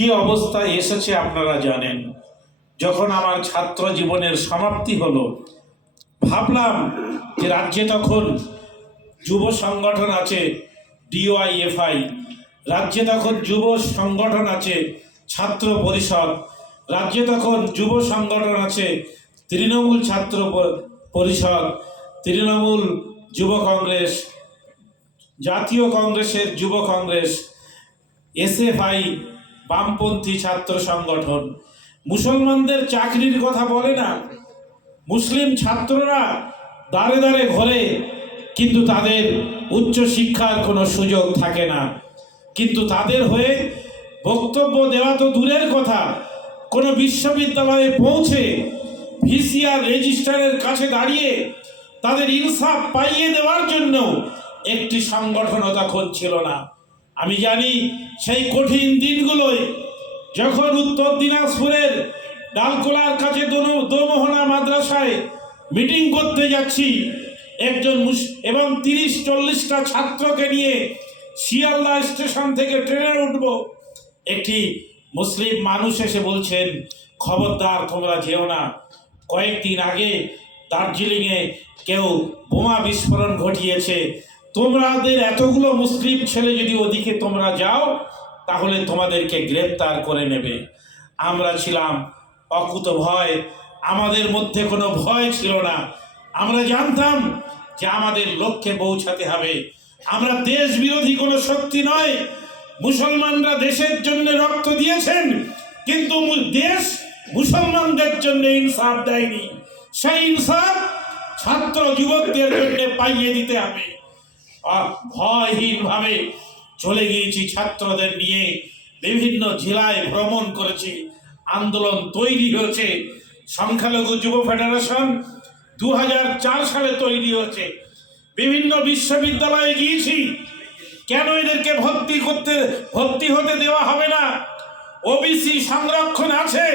কি অবস্থায় এসেছে আপনারা জানেন। যখন আমার ছাত্র জীবনের সমাপ্তি হলো, ভাবলাম যে রাজ্যে তখন যুব সংগঠন আছে ডিওয়াইএফআই, রাজ্যে তখন যুব সংগঠন আছে ছাত্র পরিষদ, রাজ্যে তখন যুব সংগঠন আছে তৃণমূল ছাত্র পরিষদ, তৃণমূল যুব কংগ্রেস, জাতীয় কংগ্রেসের যুব কংগ্রেস, এসএফআই বামপন্থী ছাত্র সংগঠন। মুসলমানদের চাকরির কথা বলে না, মুসলিম ছাত্ররা দাঁড়ে দাঁড়ে ঘোরে, কিন্তু তাদের উচ্চ শিক্ষার কোনো সুযোগ থাকে না। কিন্তু তাদের হয়ে বক্তব্য দেওয়া তো দূরের কথা, কোনো বিশ্ববিদ্যালয়ে পৌঁছে ভিসিআর রেজিস্ট্রারের কাছে দাঁড়িয়ে তাদের ইনসাফ পাইয়ে দেওয়ার জন্য একটি সংগঠনও তখন ছিল না। আমি জানি সেই কঠিন দিনগুলোয় যখন উত্তর দিনাজপুরের ডালকোলার কাছে দোমোহনা মাদ্রাসায় মিটিং করতে যাচ্ছি একজন এবং 30-40টা ছাত্রকে নিয়ে শিয়ালদা স্টেশন থেকে ট্রেনে উঠব, একটি মুসলিম মানুষ এসে বলছেন, খবরদার তোমরা যেও না। কয়েকদিন আগে দার্জিলিংয়ে কেউ বোমা বিস্ফোরণ ঘটিয়েছে, তোমাদের এতগুলো মুসলিম ছেলে যদি ওদিকে তোমরা যাও তাহলে তোমাদেরকে গ্রেপ্তার করে নেবে। আমরা ছিলাম অকুত ভয়, আমাদের মধ্যে কোনো ভয় ছিল না। আমরা জানতাম যে আমাদের লক্ষ্যে পৌঁছাতে হবে। আমরা দেশ বিরোধী কোনো শক্তি নয়। মুসলমানরা দেশের জন্য রক্ত দিয়েছেন, কিন্তু দেশ মুসলমানদের জন্য ইনসাফ দেয়নি। সেই ইনসাফ ছাত্র যুবকদের জন্য পাইয়ে দিতে হবে। ভয়হীনভাবে চলে গিয়েছি ছাত্রদের নিয়ে, বিভিন্ন জেলায় ভ্রমণ করেছি, আন্দোলন তৈরি হয়েছে। সংখ্যালঘু যুব ফেডারেশন 2004 সালে তৈরি হয়েছে। বিভিন্ন বিশ্ববিদ্যালয়ে গিয়েছি, কেন এদেরকে ভর্তি হতে দেওয়া হবে না? ওবিসি সংরক্ষণ আছে,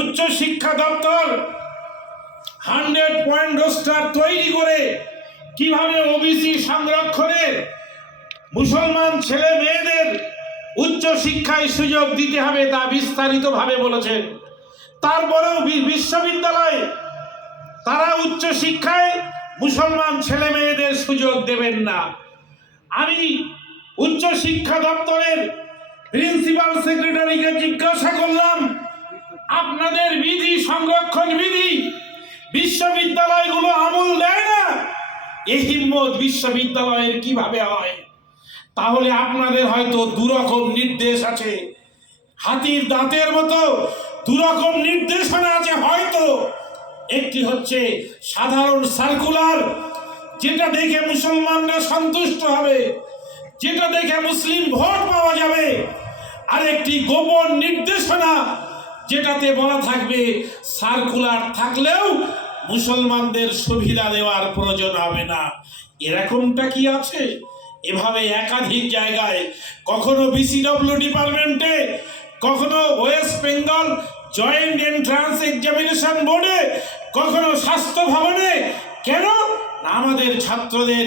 উচ্চ শিক্ষা দপ্তর 100 পয়েন্ট রোস্টার তৈরি করে কিভাবে ওবিসি সংরক্ষণের মুসলমান ছেলে মেয়েদের উচ্চ শিক্ষায় সুযোগ দিতে হবে তা বিস্তারিতভাবে বলেছেন। তারপরেও বিশ্ববিদ্যালয়ে তারা উচ্চ শিক্ষায় মুসলমান ছেলে মেয়েদের সুযোগ দেবেন না। আমি উচ্চ শিক্ষা দপ্তরের প্রিন্সিপাল সেক্রেটারিকে জিজ্ঞাসা করলাম, আপনাদের বিধি সংরক্ষণ বিধি বিশ্ববিদ্যালয়গুলো আমল দেয় না, এই হিম্মত বিশ্ববিদ্যালয়ের কিভাবে হয়? তাহলে আপনাদের হয়তো দুরকম নির্দেশ আছে, হাতির দাঁতের মতো দুরকম নির্দেশনা আছে। হয়তো একটি হচ্ছে সাধারণ সার্কুলার, যেটা দেখে মুসলমানরা সন্তুষ্ট হবে, যেটা দেখে মুসলিম ভোট পাওয়া যাবে, আর একটি গোপন নির্দেশনা, যেটাতে বলা থাকবে সার্কুলার থাকলেও মুসলমানদের সুবিধা দেওয়ার প্রয়োজন হবে না। এরকমটা কি আছে? এভাবে একাধিক জায়গায়, কখনো বিসিডব্লিউ ডিপার্টমেন্টে, কখনো West Bengal joint entrance examination বোর্ডে, কখনো স্বাস্থ্য ভবনে। কেন? আমাদের ছাত্রদের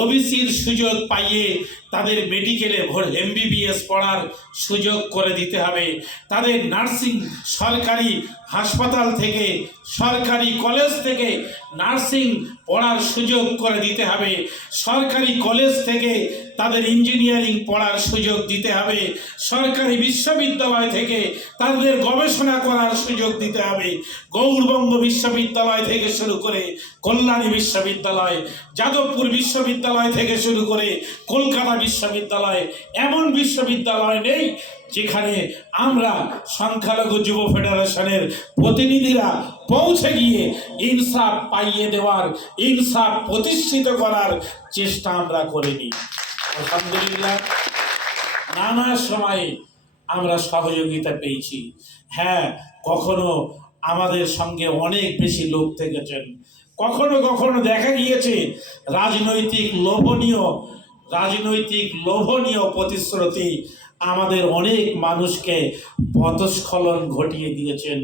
ওবিসির সুযোগ পাইয়ে তাদের মেডিকেলে এমবিবিএস পড়ার সুযোগ করে দিতে হবে, তাদের নার্সিং সরকারি হাসপাতাল থেকে, সরকারি কলেজ থেকে নার্সিং পড়ার সুযোগ করে দিতে হবে, সরকারি কলেজ থেকে তাদের ইঞ্জিনিয়ারিং পড়ার সুযোগ দিতে হবে, সরকারি বিশ্ববিদ্যালয় থেকে তাদের গবেষণা করার সুযোগ দিতে হবে। গৌড়বঙ্গ বিশ্ববিদ্যালয় থেকে শুরু করে কল্যাণী বিশ্ববিদ্যালয়, যাদবপুর বিশ্ববিদ্যালয় থেকে শুরু করে কলকাতা বিশ্ববিদ্যালয়, এমন বিশ্ববিদ্যালয় নেই যেখানে আমরা সংখ্যালঘু যুব ফেডারেশনের প্রতিনিধিরা পৌঁছে গিয়ে ইনসাফ পাইয়ে দেওয়ার, ইনসাফ প্রতিষ্ঠিত করার চেষ্টা আমরা করিনি। আলহামদুলিল্লাহ, নানা সময়ে আমরা সহযোগিতা পেয়েছি। হ্যাঁ, কখনো আমাদের সঙ্গে অনেক বেশি লোক থেকেছেন, কখনো কখনো দেখা গিয়েছে রাজনৈতিক লোভনীয় প্রতিশ্রুতি আমাদের অনেক মানুষকে পথস্খলন ঘটিয়ে দিয়েছেন।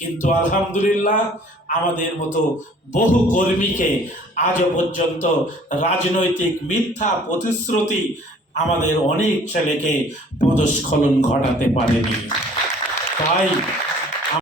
কিন্তু আলহামদুলিল্লাহ, আমাদের মতো বহু কর্মীকে আজও পর্যন্ত রাজনৈতিক মিথ্যা প্রতিশ্রুতি আমাদের অনেক ছেলেকে পদস্খলন ঘটাতে পারেনি। তাই